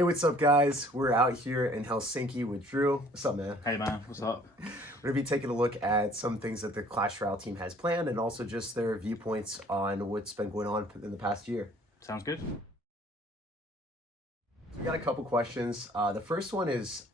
Hey, what's up, guys? We're out here in Helsinki with Drew. What's up, man? Hey man, what's up? We're going to be taking a look at some things that the Clash Royale team has planned and also just their viewpoints on what's been going on in the past year. Sounds good. We got a couple questions. The first one is,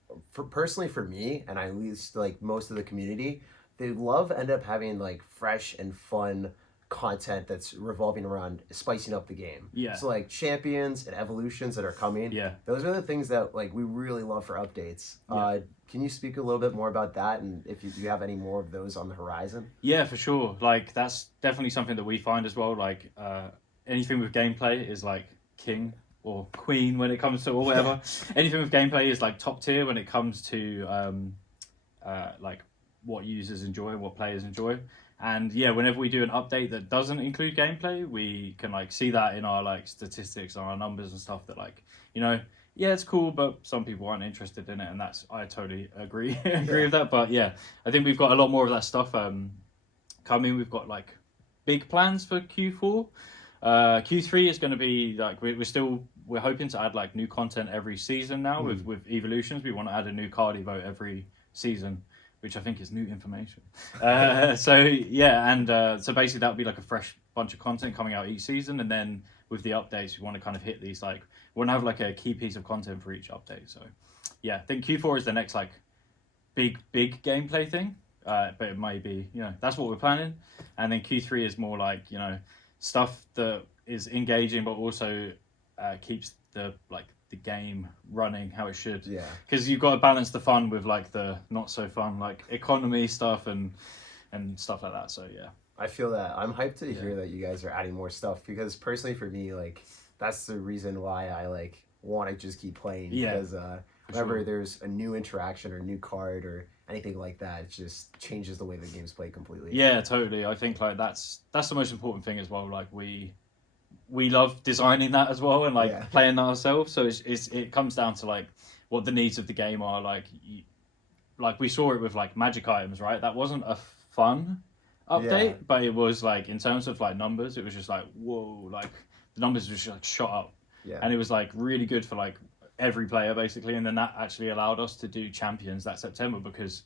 personally for me, and at least like most of the community, they end up having like fresh and fun content that's revolving around spicing up the game. Yeah. So like champions and evolutions that are coming. Yeah. Those are the things that like we really love for updates. Yeah. Can you speak a little bit more about that, and if you have any more of those on the horizon? Yeah, for sure. Like that's definitely something that we find as well. Like anything with gameplay is like king or queen when it comes to or whatever. Anything with gameplay is like top tier when it comes to like what users enjoy, what players enjoy. And yeah, whenever we do an update that doesn't include gameplay, we can like see that in our like statistics and our numbers and stuff that like, yeah, it's cool, but some people aren't interested in it, and I totally agree with that. But yeah, I think we've got a lot more of that stuff coming. We've got like big plans for Q4. Q3 is going to be like we're hoping to add like new content every season now with evolutions. We want to add a new card evo every season, which I think is new information. So yeah, and so basically that would be like a fresh bunch of content coming out each season, and then with the updates, we want to kind of hit these like we want to have like a key piece of content for each update. So yeah, I think Q4 is the next like big gameplay thing, but it may be that's what we're planning, and then Q3 is more like stuff that is engaging but also keeps the game running how it should. Yeah. Because you've got to balance the fun with like the not so fun like economy stuff and stuff like that. So yeah. I feel that. I'm hyped to hear that you guys are adding more stuff, because personally for me, like that's the reason why I like want to just keep playing. Yeah. Because whenever there's a new interaction or a new card or anything like that, it just changes the way the game's played completely. Yeah, totally. I think like that's the most important thing as well. Like we love designing that as well and like playing that ourselves. So it comes down to like what the needs of the game are. Like we saw it with like magic items, right? That wasn't a fun update, but it was like in terms of like numbers, it was just like whoa, like the numbers just like shot up. Yeah. And it was like really good for like every player basically, and then that actually allowed us to do champions that September because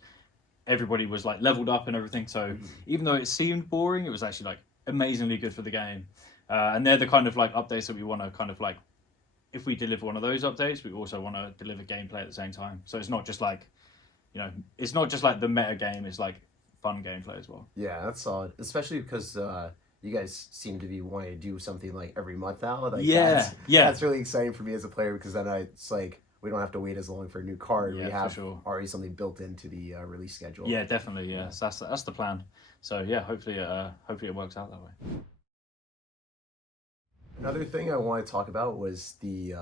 everybody was like leveled up and everything. So even though it seemed boring, it was actually like amazingly good for the game. And they're the kind of like updates that we want to kind of like, if we deliver one of those updates, we also want to deliver gameplay at the same time. So it's not just like, it's not just like the meta game, it's like fun gameplay as well. Yeah, that's solid. Especially because you guys seem to be wanting to do something like every month now. Like, that's really exciting for me as a player, because then it's like we don't have to wait as long for a new card. Yeah, we have already something built into the release schedule. Yeah, definitely. Yeah, so that's the plan. So yeah, hopefully it works out that way. Another thing I want to talk about was the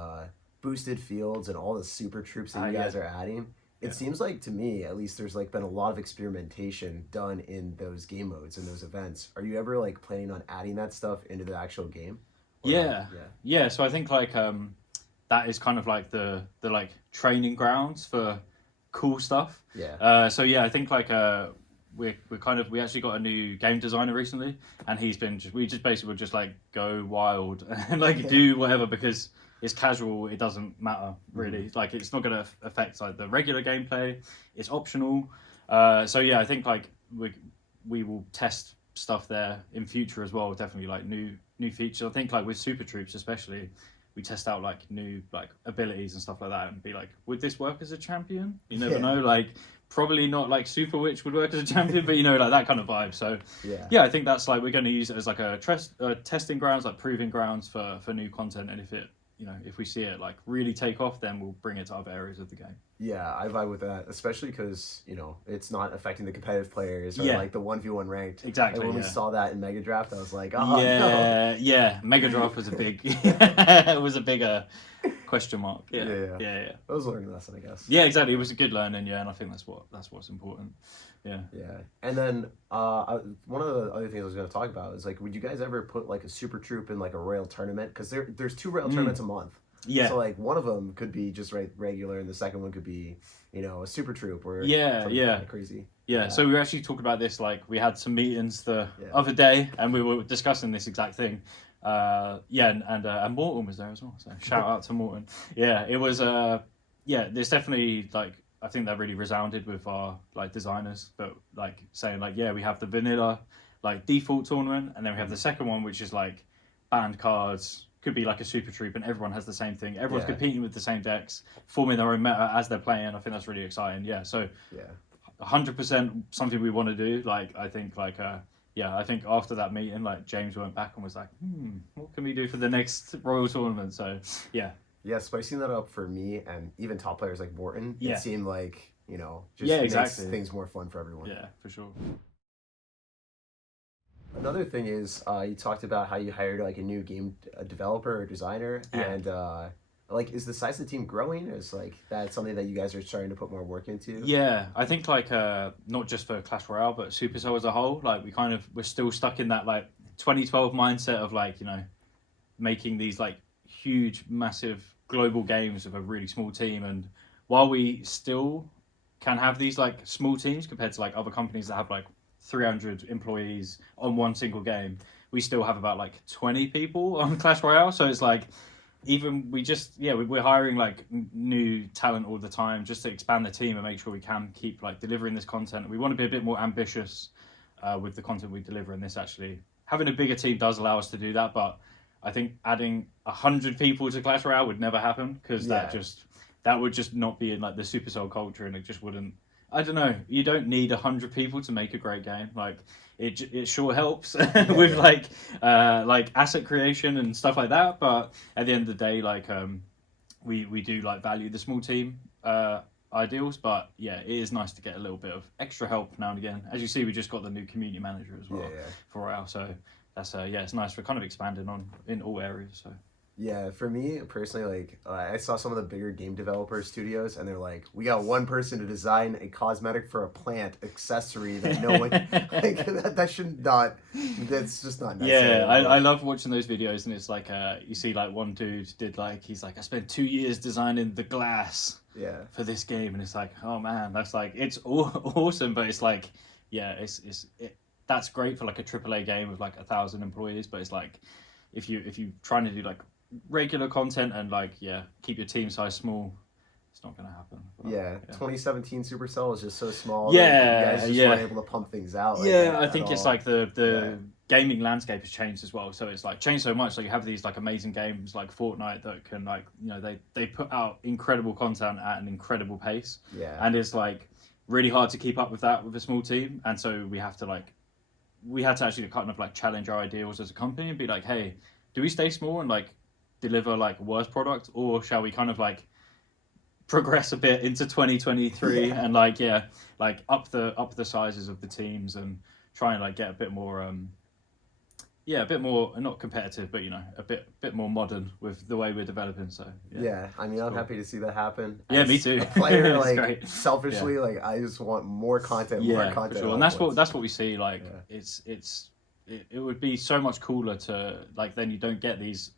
boosted fields and all the super troops that you guys are adding. It seems like, to me at least, there's like been a lot of experimentation done in those game modes and those events. Are you ever like planning on adding that stuff into the actual game? Yeah. So I think like that is kind of like the like training grounds for cool stuff. Yeah. So yeah, I think like we actually got a new game designer recently, and we just basically would just like go wild and like do whatever, because it's casual, it doesn't matter really. Like it's not gonna affect like the regular gameplay, it's optional. So yeah, I think like we will test stuff there in future as well, definitely like new features. I think like with super troops especially, we test out like new like abilities and stuff like that and be like, would this work as a champion? You never know, like probably not like Super Witch would work as a champion, but like that kind of vibe. So yeah, I think that's like we're going to use it as like a testing grounds, like proving grounds for new content, and if we see it like really take off, then we'll bring it to other areas of the game. Yeah, I vibe with that, especially because it's not affecting the competitive players or like the 1v1 ranked. Exactly. And when we saw that in Mega Draft, I was like, yeah, Mega Draft was a big, it was a bigger question mark. Yeah. That was a learning lesson, I guess. Yeah, exactly. It was a good learning, and I think that's what's important. Yeah. And then one of the other things I was going to talk about is like, would you guys ever put like a super troop in like a Royal tournament? Because there's 2 Royal tournaments a month. Yeah. So like one of them could be just regular, and the second one could be a super troop or something kind of crazy. Yeah. So we were actually talking about this. Like we had some meetings the other day, and we were discussing this exact thing. and Morton was there as well. So shout out to Morton. Yeah, it was. There's definitely like I think that really resounded with our like designers, but like saying like we have the vanilla like default tournament, and then we have the second one which is like banned cards. Could be like a super troop, and everyone has the same thing. Everyone's competing with the same decks, forming their own meta as they're playing. I think that's really exciting. Yeah, so 100% something we want to do. Like I think I think after that meeting, like James went back and was like, what can we do for the next Royal tournament? So yeah. Yeah, spicing that up for me and even top players like Morton, it seemed like, just makes things more fun for everyone. Yeah, for sure. Another thing is, you talked about how you hired like a new game developer or designer, and like, is the size of the team growing? Is like that something that you guys are starting to put more work into? Yeah, I think like not just for Clash Royale, but Supercell as a whole. Like we're still stuck in that like 2012 mindset of like making these like huge, massive global games with a really small team. And while we still can have these like small teams compared to like other companies that have like 300 employees on one single game, we still have about like 20 people on Clash Royale. So it's like even we're hiring like new talent all the time just to expand the team and make sure we can keep like delivering this content. We want to be a bit more ambitious with the content we deliver, and this actually having a bigger team does allow us to do that. But I think adding 100 people to Clash Royale would never happen, because that would just not be in like the Supercell culture, and it just wouldn't. I don't know. You don't need 100 people to make a great game. Like it sure helps with like asset creation and stuff like that. But at the end of the day, like we do like value the small team ideals. But yeah, it is nice to get a little bit of extra help now and again. As you see, we just got the new community manager as well for Royale. So that's it's nice. We're kind of expanding in all areas. So. Yeah, for me personally, like I saw some of the bigger game developer studios, and they're like, we got one person to design a cosmetic for a plant accessory that no one like that should not. That's just not necessary. Yeah, I love watching those videos, and it's like you see like one dude did like he's like I spent 2 years designing the glass for this game, and it's like, oh man, that's like it's awesome, but it's like that's great for like a AAA game with like 1,000 employees, but it's like if you trying to do like regular content and like keep your team size small, it's not gonna happen. But, 2017 Supercell is just so small. You guys just weren't able to pump things out. I think it's like the gaming landscape has changed as well. So it's like changed so much. So you have these like amazing games like Fortnite that can like they put out incredible content at an incredible pace. And it's like really hard to keep up with that with a small team. And so we had to actually kind of like challenge our ideals as a company and be like, hey, do we stay small and like deliver like worse product, or shall we kind of like progress a bit into 2023 and like up the sizes of the teams and try and like get a bit more not competitive, but a bit more modern with the way we're developing. So I mean, I'm happy to see that happen. Me too. A player, like selfishly, like I just want more content, more content. For sure. And that's what we see. Like it would be so much cooler to like then you don't get these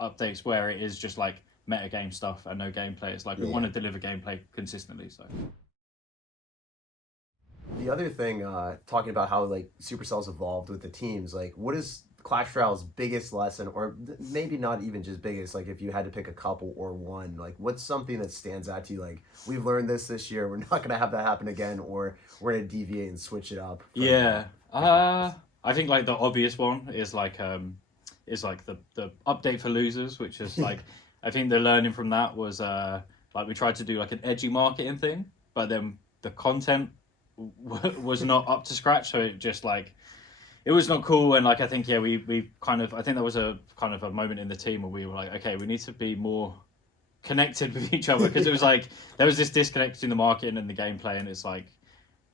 updates where it is just like meta game stuff and no gameplay. It's like we want to deliver gameplay consistently. So the other thing, talking about how like Supercell's evolved with the teams, like what is Clash Royale's biggest lesson, or maybe not even just biggest, like if you had to pick a couple or one, like what's something that stands out to you, like we've learned this year, we're not going to have that happen again, or we're going to deviate and switch it up? I think like the obvious one is like the update for losers, which is like I think the learning from that was like we tried to do like an edgy marketing thing, but then the content was not up to scratch, so it just like it was not cool. And like I think we kind of I think there was a kind of a moment in the team where we were like, okay, we need to be more connected with each other, because it was like there was this disconnect between the marketing and the gameplay, and it's like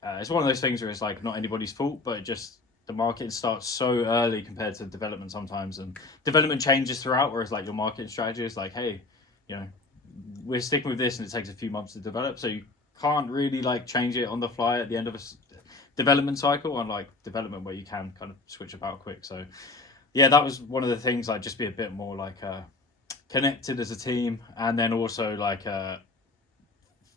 it's one of those things where it's like not anybody's fault, but it just the marketing starts so early compared to development sometimes, and development changes throughout, whereas like your marketing strategy is like, hey, we're sticking with this and it takes a few months to develop, so you can't really like change it on the fly at the end of a development cycle, unlike development where you can kind of switch about quick. So that was one of the things, like just be a bit more like connected as a team, and then also like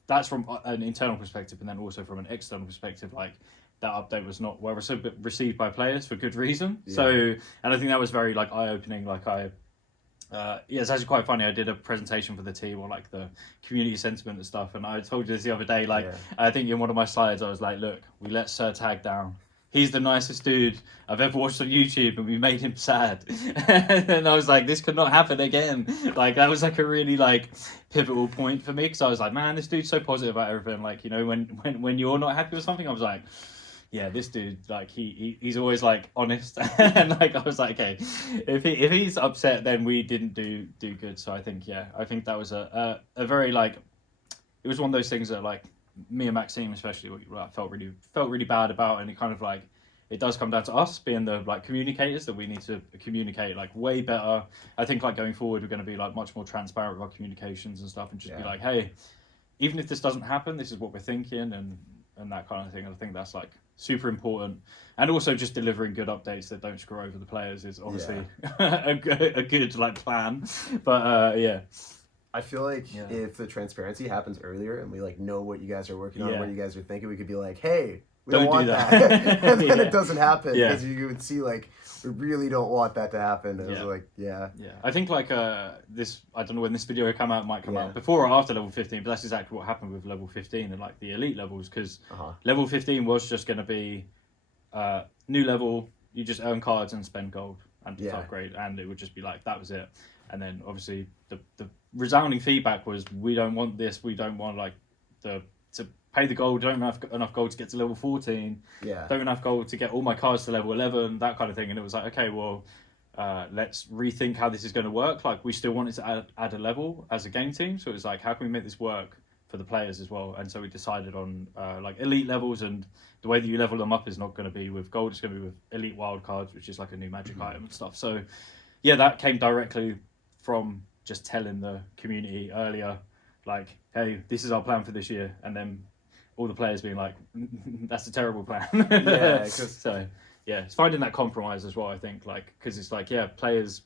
that's from an internal perspective, and then also from an external perspective, like that update was not well received by players for good reason. Yeah. So, and I think that was very like eye-opening. Like it's actually quite funny. I did a presentation for the team on like the community sentiment and stuff, and I told you this the other day. Like, I think in one of my slides, I was like, "Look, we let SIRTAG down. He's the nicest dude I've ever watched on YouTube, and we made him sad." And I was like, "This could not happen again." Like, that was like a really like pivotal point for me, because I was like, "Man, this dude's so positive about everything." Like, you know, when you're not happy with something, I was like, yeah, this dude, like he's always like honest. And like I was like, okay, if he's upset, then we didn't do good. So I think that was a very like, it was one of those things that like me and Maxime especially felt really bad about, and it kind of like, it does come down to us being the like communicators, that we need to communicate like way better. I think like going forward, we're going to be like much more transparent with our communications and stuff, and just be like, hey, even if this doesn't happen, this is what we're thinking, and that kind of thing. And I think that's like super important. And also just delivering good updates that don't screw over the players is obviously a good like plan. But yeah. I feel like if the transparency happens earlier and we like know what you guys are working on, what you guys are thinking, we could be like, hey, we don't want that. And then it doesn't happen, because you would see like, we really don't want that to happen. And it was like, I think like this, I don't know when this video come out, might come out before or after level 15, but that's exactly what happened with level 15 and like the elite levels, because level 15 was just going to be new level, you just earn cards and spend gold and upgrade, and it would just be like, that was it. And then obviously the resounding feedback was, we don't want this, we don't want like to pay the gold, don't have enough gold to get to level 14, don't have enough gold to get all my cards to level 11, that kind of thing. And it was like, okay, well, let's rethink how this is going to work. Like, we still wanted to add a level as a game team, so it was like, how can we make this work for the players as well? And so we decided on like elite levels, and the way that you level them up is not going to be with gold, it's going to be with elite wild cards, which is like a new magic item and stuff. So yeah, that came directly from just telling the community earlier, like, hey, this is our plan for this year, and then all the players being like, that's a terrible plan. So yeah, it's finding that compromise as well, I think, like, because it's like, players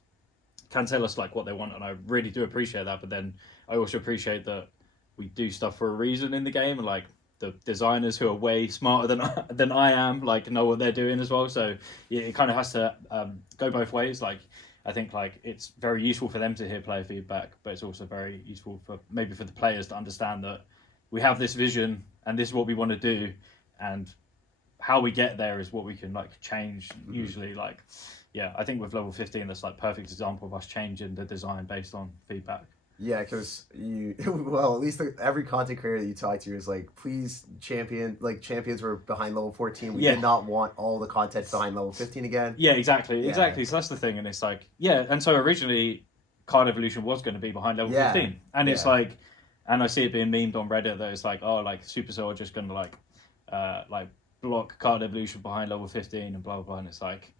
can tell us like what they want, and I really do appreciate that, but then I also appreciate that we do stuff for a reason in the game, and like the designers who are way smarter than I am, like, know what they're doing as well. So yeah, it kind of has to go both ways. Like, I think like it's very useful for them to hear player feedback, but it's also very useful for maybe for the players to understand that we have this vision and this is what we want to do, and how we get there is what we can like change usually. Like, yeah, I think with level 15, that's like perfect example of us changing the design based on feedback. Yeah, because well, at least every content creator that you talk to is like, please champions were behind level 14. We did not want all the content behind level 15 again. Yeah, exactly. So that's the thing. And it's like, and so originally Card Evolution was going to be behind level 15. And it's like, and I see it being memed on Reddit that it's like, oh, like Supercell are just going to like block Card Evolution behind level 15 and blah, blah, blah. And it's like,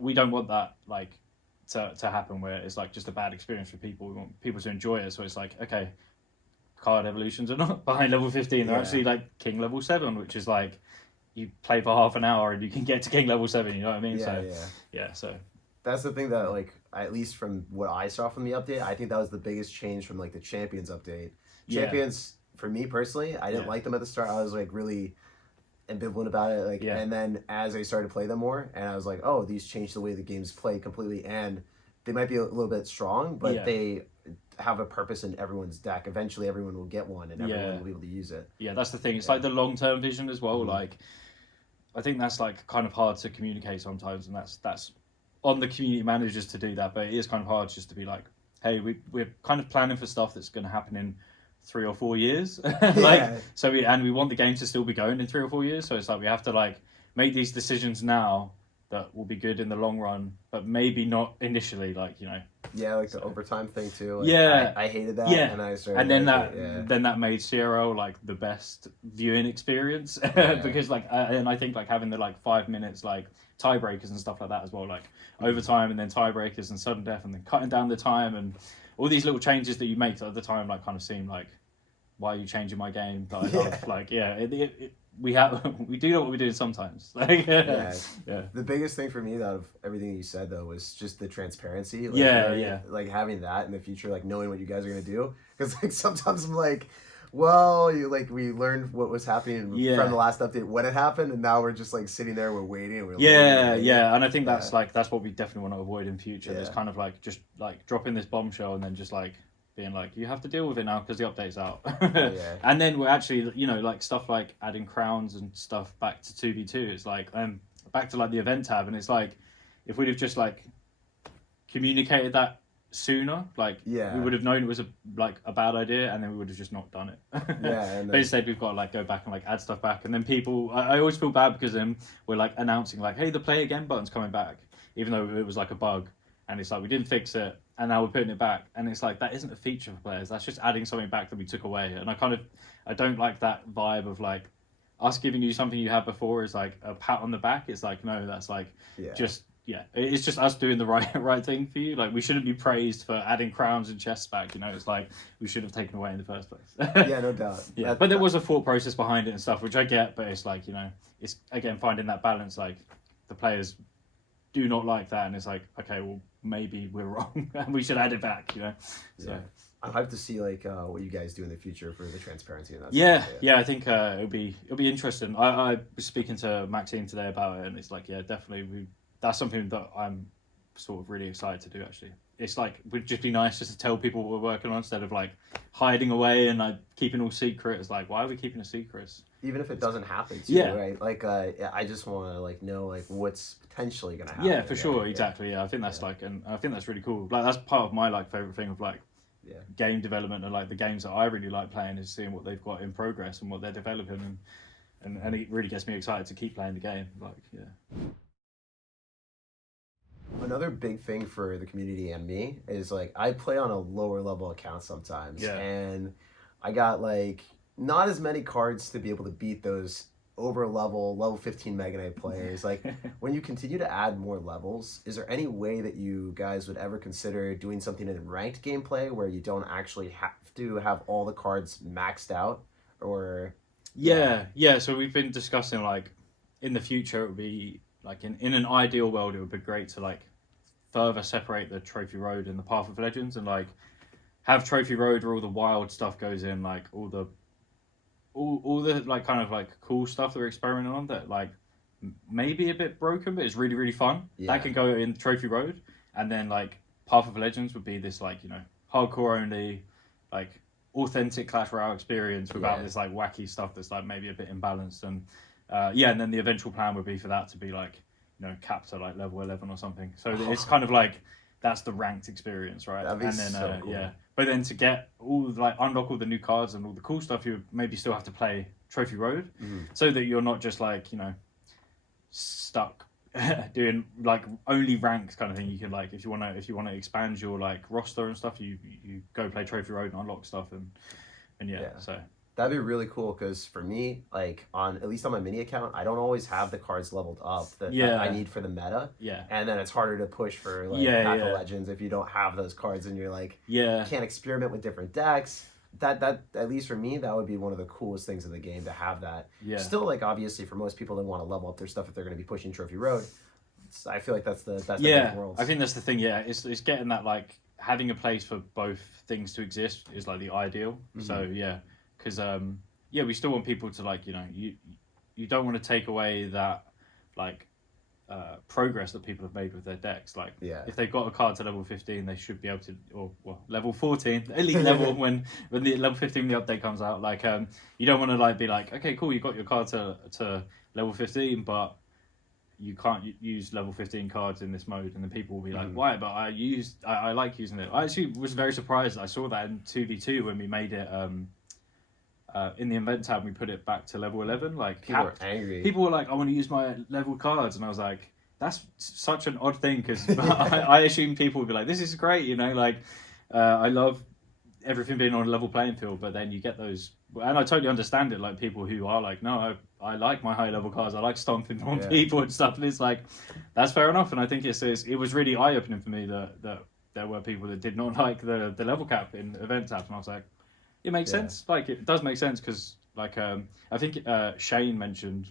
we don't want that, like, to happen, where it's like just a bad experience for people. We want people to enjoy it. So it's like, okay, Card Evolutions are not behind level 15. They're actually like King level 7, which is like, you play for half an hour and you can get to King level 7, you know what I mean? So that's the thing that, like, at least from what I saw from the update, I think that was the biggest change from like the Champions update. Champions, for me personally, I didn't like them at the start. I was like really ambivalent about it, like, and then as I started to play them more, and I was like, oh, these changed the way the games play completely, and they might be a little bit strong, but they have a purpose in everyone's deck. Eventually everyone will get one, and everyone will be able to use it. That's the thing. It's like the long-term vision as well. Like, I think that's like kind of hard to communicate sometimes, and that's on the community managers to do that, but it is kind of hard just to be like, hey, we're kind of planning for stuff that's going to happen in 3 or 4 years. So we want the game to still be going in 3 or 4 years, so it's like we have to like make these decisions now that will be good in the long run, but maybe not initially, like, you know. Like the overtime thing too. Like, I hated that. And I started. And then that made CRO like the best viewing experience because like, and I think like having the like 5 minutes like tiebreakers and stuff like that as well, like overtime and then tiebreakers and sudden death and then cutting down the time and all these little changes that you make at the time, like, kind of seem like, why are you changing my game? But I love, like, we do know what we're doing sometimes. Like, The biggest thing for me out of everything you said though was just the transparency. Like, like having that in the future, like knowing what you guys are gonna do. Because like sometimes I'm like, Well, we learned what was happening Yeah. from the last update when it happened, and now we're just like sitting there, we're waiting. And we're Yeah, and I think Yeah. that's what we definitely want to avoid in future. Yeah. There's kind of like just like dropping this bombshell and then just like being like, you have to deal with it now because the update's out. Yeah. And then we're actually, like stuff like adding crowns and stuff back to 2v2. It's like back to like the event tab, and it's like if we'd have just like communicated that sooner, like Yeah. we would have known it was a bad idea, and then we would have just not done it. Yeah, and But instead we've got to like go back and like add stuff back, and then people, I always feel bad because we're like announcing like, hey, the play again button's coming back, even though it was like a bug, and it's like we didn't fix it, and now we're putting it back, and it's like that isn't a feature for players, that's just adding something back that we took away. And I don't like that vibe of like us giving you something you had before is like a pat on the back. It's like, no, that's like it's just us doing the right thing for you. Like we shouldn't be praised for adding crowns and chests back. It's like we should have taken away in the first place. Yeah, no doubt. But there was a thought process behind it and stuff, which I get. But it's like it's again finding that balance. Like the players do not like that, and it's like, okay, well maybe we're wrong and we should add it back. So. Yeah. I'm hyped to see like what you guys do in the future for the transparency and that. Yeah, I think it'll be interesting. I was speaking to Maxime today about it, and it's like, yeah, definitely that's something that I'm sort of really excited to do. Actually, it's like would just be nice just to tell people what we're working on instead of like hiding away and like keeping all secret. It's like, why are we keeping it secret? Even if it doesn't happen too, Yeah. right? Like I just want to like know like what's potentially gonna happen. Yeah, for sure, exactly. Yeah, I think that's like, and I think that's really cool. Like that's part of my like favorite thing of like game development, and like the games that I really like playing is seeing what they've got in progress and what they're developing, and it really gets me excited to keep playing the game. Like, yeah. Another big thing for the community and me is like I play on a lower level account sometimes, and I got like not as many cards to be able to beat those over level 15 Mega Knight players. Like when you continue to add more levels, is there any way that you guys would ever consider doing something in ranked gameplay where you don't actually have to have all the cards maxed out? Or So we've been discussing like in the future it would be like in an ideal world it would be great to like further separate the Trophy Road and the Path of Legends, and like have Trophy Road where all the wild stuff goes in, like all the like kind of like cool stuff that we're experimenting on that like maybe a bit broken but it's really really fun. That can go in Trophy Road, and then like Path of Legends would be this like hardcore only like authentic Clash Royale experience without this like wacky stuff that's like maybe a bit imbalanced. And and then the eventual plan would be for that to be like capped at like level 11 or something, so it's kind of like that's the ranked experience, right? That'd be and then so cool. But then to get unlock all the new cards and all the cool stuff, you maybe still have to play Trophy Road, so that you're not just like stuck doing like only ranked kind of thing. You can like if you want to expand your like roster and stuff, you go play Trophy Road and unlock stuff and so. That'd be really cool because for me, like at least on my mini account, I don't always have the cards leveled up that I need for the meta. Yeah. And then it's harder to push for like Path of Legends if you don't have those cards and you're like can't experiment with different decks. That at least for me, that would be one of the coolest things of the game to have that. Yeah. Still, like obviously for most people that want to level up their stuff if they're going to be pushing Trophy Road, I feel like that's the best of both worlds. I think that's the thing. Yeah, it's getting that like having a place for both things to exist is like the ideal. So because we still want people to like you don't want to take away that like progress that people have made with their decks. Like if they've got a card to level 15, they should be able to, or level 14 elite level when the level 15 the update comes out. Like you don't want to like be like, okay cool, you got your card to level 15 but you can't use level 15 cards in this mode, and then people will be like, why? But I like using it. I actually was very surprised. I saw that in 2v2 when we made it in the event tab, we put it back to level 11. Like people were angry. People were like, I want to use my level cards, and I was like, that's such an odd thing because I assume people would be like, this is great, like I love everything being on a level playing field. But then you get those, and I totally understand it. Like people who are like, no, I like my high level cards. I like stomping on people and stuff. And it's like, that's fair enough. And I think it was really eye opening for me that there were people that did not like the level cap in event tabs, and I was like, it makes sense. Like it does make sense because like I think Shane mentioned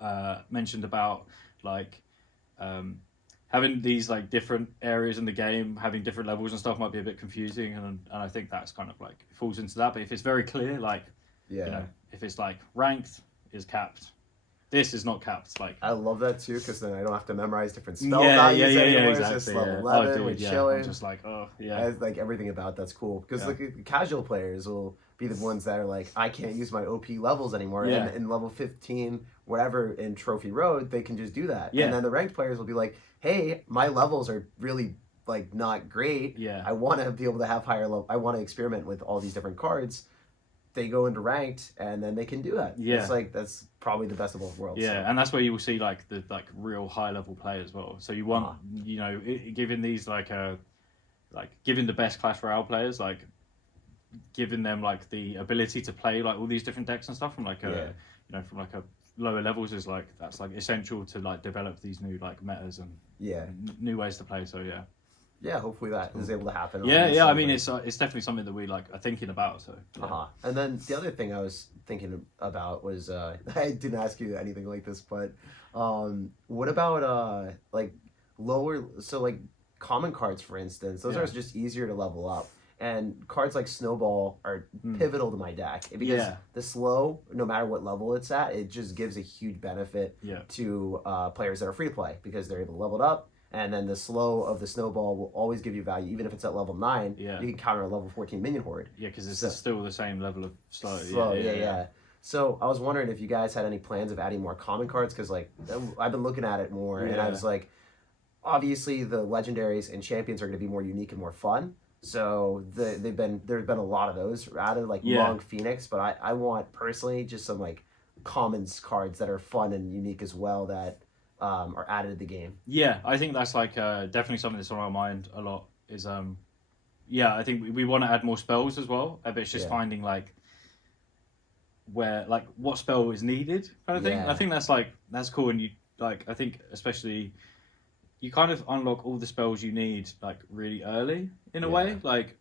about like having these like different areas in the game, having different levels and stuff might be a bit confusing, and I think that's kind of like falls into that. But if it's very clear, like you know, if it's like ranked is capped, this is not capped. Like I love that too, because then I don't have to memorize different spell values anymore. Exactly. It's just level 11, we're chilling. I'm just like, oh yeah, like everything about that's cool. Because like casual players will be the ones that are like, I can't use my OP levels anymore. And in level 15, whatever in Trophy Road, they can just do that. And then the ranked players will be like, hey, my levels are really like not great. I want to be able to have higher level. I want to experiment with all these different cards. They go into ranked, and then they can do that. It's like that's probably the best of both worlds. And that's where you will see like the like real high level play as well. So you want you know giving these like giving the best Clash Royale players like giving them like the ability to play like all these different decks and stuff from like a you know from like a lower levels is like that's like essential to like develop these new like metas and new ways to play. So hopefully that is able to happen. I mean, it's definitely something that we like are thinking about. So And then the other thing I was thinking about was I didn't ask you anything like this, but what about like lower? So like common cards, for instance, those are just easier to level up. And cards like Snowball are pivotal to my deck because the slow, no matter what level it's at, it just gives a huge benefit to players that are free to play because they're able to level it up. And then the slow of the Snowball will always give you value, even if it's at level 9. You can counter a level 14 minion horde. Because it's still the same level of slow. So I was wondering if you guys had any plans of adding more common cards, because like I've been looking at it more, and I was like, obviously the legendaries and champions are going to be more unique and more fun. So there's been a lot of those added, like Monk, Phoenix, but I want personally just some like commons cards that are fun and unique as well that are added to the game. I think that's like definitely something that's on our mind a lot is I think we want to add more spells as well, but it's just finding like where like what spell is needed kind of thing. I think that's cool, and you like I think especially you kind of unlock all the spells you need like really early in a way, like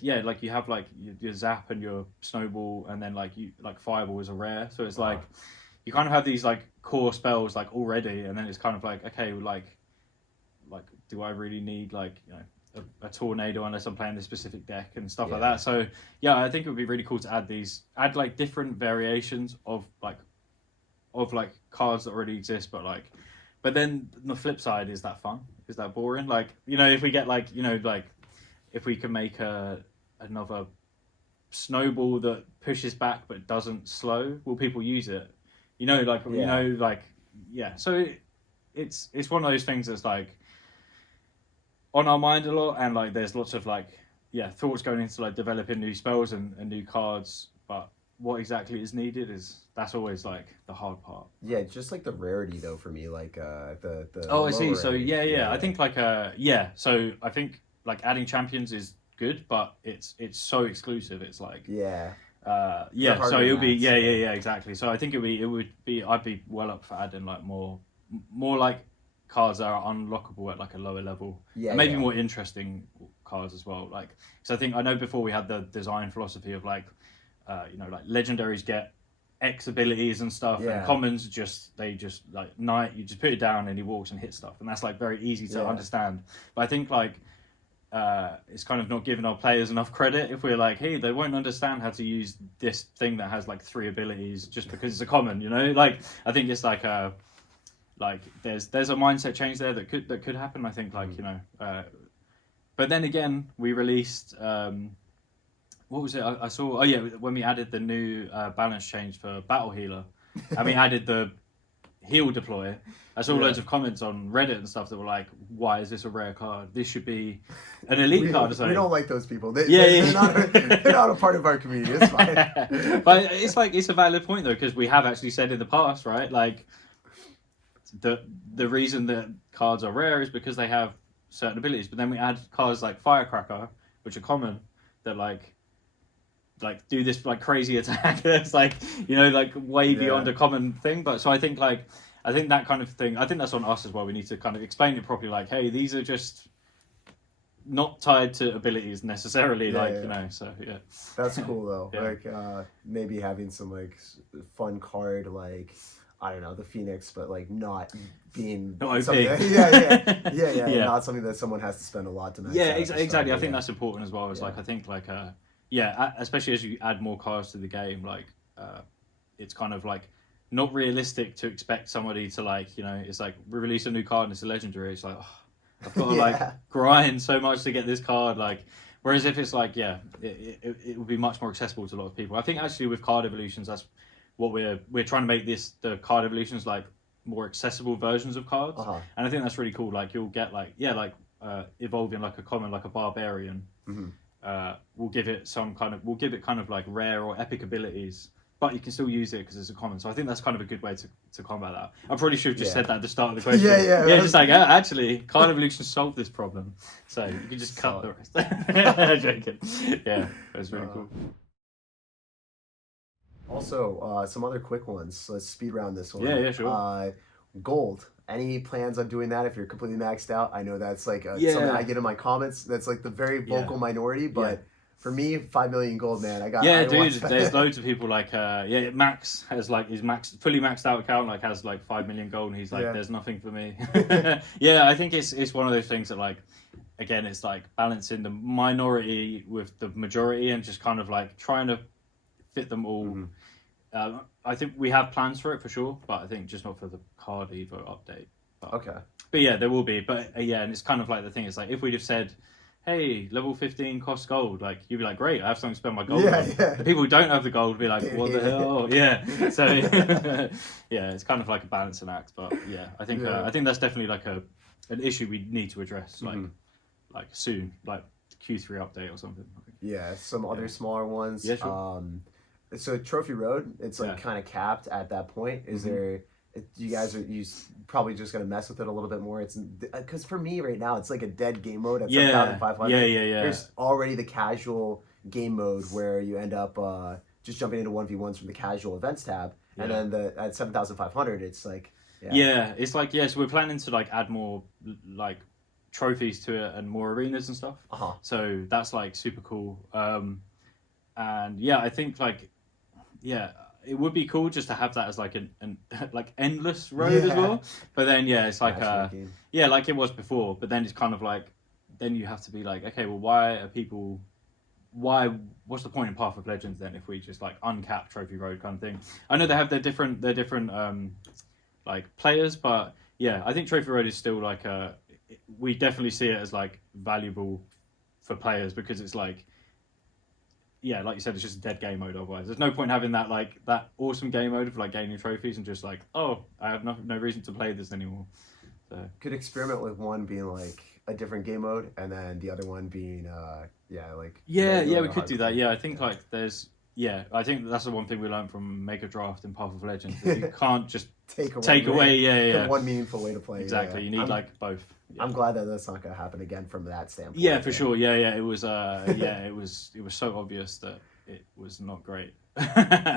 you have like your Zap and your Snowball, and then like you like Fireball is a rare, so it's like you kind of have these like core spells like already, and then it's kind of like, okay, like do I really need like you know a tornado unless I'm playing this specific deck and stuff like that. So I think it would be really cool to add like different variations of cards that already exist, but then the flip side, is that fun? Is that boring? Like, you know, if we get like, you know, like if we can make another Snowball that pushes back but doesn't slow, will people use it? You know, like you know, like So it's one of those things that's like on our mind a lot, and like there's lots of like thoughts going into like developing new spells and new cards, but what exactly is needed that's always like the hard part. Just like the rarity though for me, like the I see. So I think like so I think like adding champions is good, but it's so exclusive. It's like so it'll be exactly. So I think it would be I'd be well up for adding like more like cards that are unlockable at like a lower level, and maybe more interesting cards as well. Like, so I know before we had the design philosophy of like you know, like legendaries get X abilities and stuff, and commons they just like Knight, you just put it down and he walks and hits stuff, and that's like very easy to understand. But I think like it's kind of not giving our players enough credit if we're like, hey, they won't understand how to use this thing that has like 3 abilities just because it's a common, you know. Like I think it's like there's a mindset change there that could happen. I think like you know, but then again we released what was it? I saw. When we added the new balance change for Battle Healer, and we added the heal deploy. I saw loads of comments on Reddit and stuff that were like, "Why is this a rare card? This should be an elite card." Or something. We don't like those people. They're not a part of our community. It's fine. But it's a valid point though, because we have actually said in the past, right? Like the reason that cards are rare is because they have certain abilities. But then we add cards like Firecracker, which are common, that like do this like crazy attack that's like, you know, like way beyond a common thing. But so I think that kind of thing, I think that's on us as well. We need to kind of explain it properly, like, hey, these are just not tied to abilities necessarily, you know. So that's cool though. Like maybe having some like fun card like I don't know, the Phoenix, but like not being Not something OP. that, not something that someone has to spend a lot to max out at the start, Exactly. I think that's important as well. It's Yeah. like I think like especially as you add more cards to the game, like it's kind of like not realistic to expect somebody to like, you know, it's like we release a new card and it's a legendary. It's like, oh, I've got to like grind so much to get this card. Like, whereas if it's like, it would be much more accessible to a lot of people. I think actually with card evolutions, that's what we're trying to make the card evolutions like more accessible versions of cards. And I think that's really cool. Like you'll get like, evolving like a common, like a barbarian. We'll give it kind of like rare or epic abilities, but you can still use it because it's a common. So I think that's kind of a good way to combat that. I probably should have just said that at the start of the question. Just like, actually, card evolution solved this problem. So you can just cut the rest. Joking. Yeah, it was really cool. Also, some other quick ones. Let's speed round this one. Yeah, sure. Gold. Any plans on doing that if you're completely maxed out? I know that's like something I get in my comments. That's like the very vocal minority, but for me, 5 million gold, man. There's loads of people like Max has like his fully maxed out account, like has like 5 million gold, and he's like, there's nothing for me. I think it's one of those things that like, again, it's like balancing the minority with the majority and just kind of like trying to fit them all. I think we have plans for it for sure, but I think just not for the card Evo update. But there will be. But and it's kind of like the thing is like if we'd have said, hey, level 15 costs gold, like you'd be like, great, I have something to spend my gold on. The people who don't have the gold would be like, what the hell? So it's kind of like a balancing act. But I think that's definitely like an issue we need to address like soon, like Q3 update or something. Some other smaller ones. Sure. So Trophy Road, it's like kind of capped at that point. Is there? You guys are probably just gonna mess with it a little bit more. It's because for me right now, it's like a dead game mode at 7,500. There's already the casual game mode where you end up just jumping into 1v1s from the casual events tab, and then at 7,500, it's like it's like so we're planning to like add more like trophies to it and more arenas and stuff. So that's like super cool. And I think like it would be cool just to have that as like an like endless road as well. But then it's like like it was before. But then it's kind of like then you have to be like, okay, well, what's the point in Path of Legends then if we just like uncap Trophy Road kind of thing? I know they have their different like players, but I think Trophy Road is still like we definitely see it as like valuable for players because it's like like you said, it's just a dead game mode otherwise. There's no point having that like that awesome game mode for like gaining trophies and just like, oh, I have no reason to play this anymore. So could experiment with one being like a different game mode and then the other one being we could do that. I think like there's I think that's the one thing we learned from Mega Draft and Path of Legends. You can't just take away the one meaningful way to play. Exactly. You need like both. I'm glad that that's not going to happen again from that standpoint. For sure. It was it was so obvious that it was not great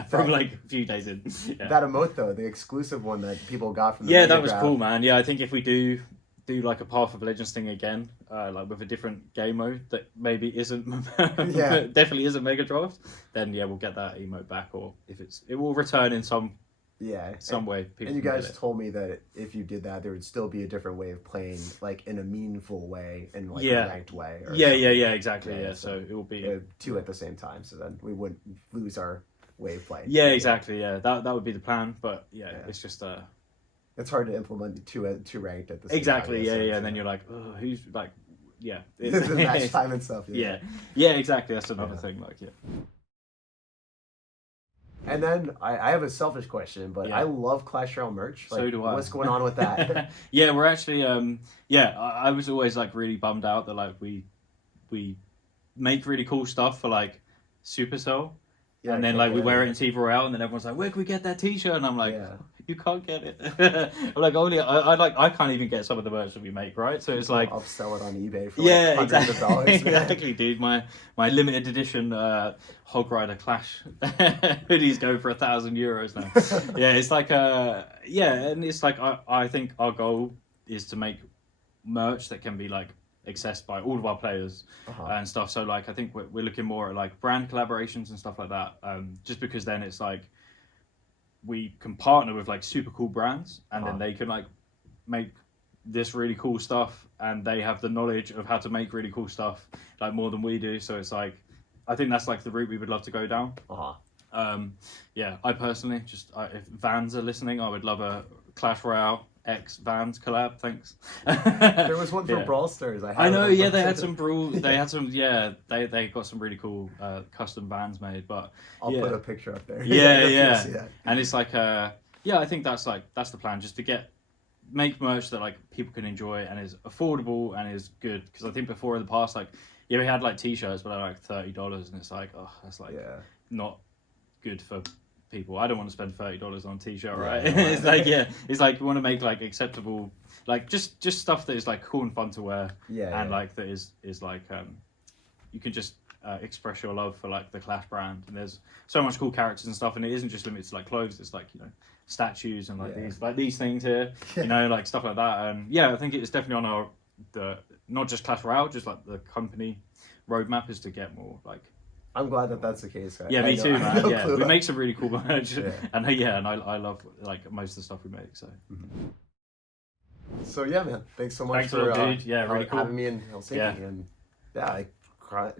from like a few days in. That emote though, the exclusive one that people got from the that was cool, man. I think if we do like a Path of Legends thing again, like with a different game mode that maybe isn't definitely isn't Mega Draft, then we'll get that emote back, or if it will return in some way. And you guys told me that if you did that, there would still be a different way of playing, like in a meaningful way and like a ranked way. Or Exactly. So it will be two at the same time. So then we wouldn't lose our way of playing. Exactly. That would be the plan. But it's just it's hard to implement two ranked at the same time. Exactly. And then you're like, oh, who's like, it's the match time and stuff. Exactly. That's another thing. Like And then I have a selfish question, but I love Clash Royale merch. Like, so do I. What's going on with that? We're actually I was always like really bummed out that like we make really cool stuff for like Supercell. And then like we wear it in Team Royale, and then everyone's like, where can we get that T-shirt? And I'm like, you can't get it. I'm like, I can't even get some of the merch that we make, right? So it's like I'll sell it on eBay for like hundreds of dollars. Exactly, dude. My limited edition Hog Rider Clash hoodies go for €1,000 now. It's like and it's like I think our goal is to make merch that can be like accessed by all of our players and stuff. So like I think we're looking more at like brand collaborations and stuff like that. Just because then it's like we can partner with like super cool brands, and then Uh-huh. they can like make this really cool stuff, and they have the knowledge of how to make really cool stuff like more than we do. So it's like, I think that's like the route we would love to go down. Yeah, I personally if Vans are listening, I would love a Clash Royale X Vans collab. Thanks. There was one for Yeah. Brawl Stars. I know, yeah, they had some they had some, yeah, they got some really cool custom Vans made, but I'll yeah. put a picture up there. Yeah, If you yeah. see that. And it's like, yeah, I think that's the plan, just to make merch that like people can enjoy and is affordable and is good. Because I think before in the past, like, yeah, we had like t-shirts, but they're like $30, and it's like, oh, that's like not good for people. I don't want to spend $30 on a t-shirt, right? It's like, yeah, it's like you want to make like acceptable, like just stuff that is like cool and fun to wear, and like that is like you can just express your love for like the Clash brand. And there's so much cool characters and stuff, and it isn't just limited to like clothes. It's like, you know, statues and like these things here, you know, like stuff like that. And yeah, I think it's definitely on the not just Clash Royale, just like the company roadmap is to get more like. I'm glad that that's the case. Yeah, me too, man. Yeah, we clue. make some really cool merch, and I love like most of the stuff we make. So. So yeah, man. Thanks so much Thanks for a lot, dude. Yeah, really cool. having me in Helsinki. Yeah. And yeah,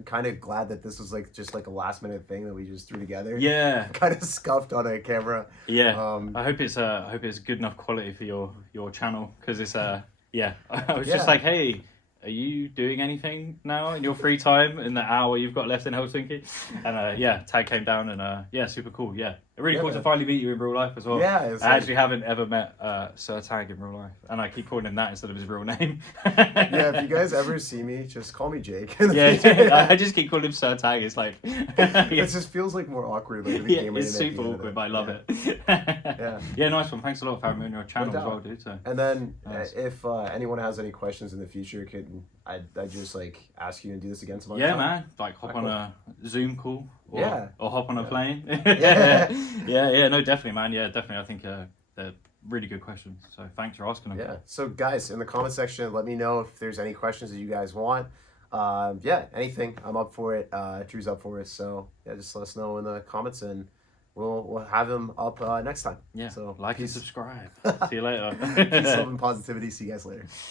kind of glad that this was like just like a last minute thing that we just threw together. Yeah. Kind of scuffed on a camera. Yeah. I hope it's good enough quality for your channel, because it's yeah. I was just like, hey, are you doing anything now in your free time in the hour you've got left in Helsinki? And yeah, Tag came down, and yeah, super cool. Yeah, really cool to finally meet you in real life as well. Yeah, I actually haven't ever met SIRTAG in real life, and I keep calling him that instead of his real name. Yeah, if you guys ever see me, just call me Jake. Yeah, I just keep calling him SIRTAG. It's like it just feels like more awkward. Like, yeah, it's super awkward, but I love it. Yeah, nice one. Thanks a lot for having me on your channel as well, dude. So. And then if anyone has any questions in the future, I just like ask you and do this again tomorrow? Yeah, man. Like hop on a Zoom call. Or hop on a plane. Yeah. No, definitely, man. Yeah, definitely. I think they're really good questions. So thanks for asking them. Yeah. So guys, in the comment section, let me know if there's any questions that you guys want. Yeah, anything. I'm up for it. Drew's up for it. So yeah, just let us know in the comments, and we'll have him up next time. Yeah. So like and subscribe. See you later. Peace, love, and positivity. See you guys later.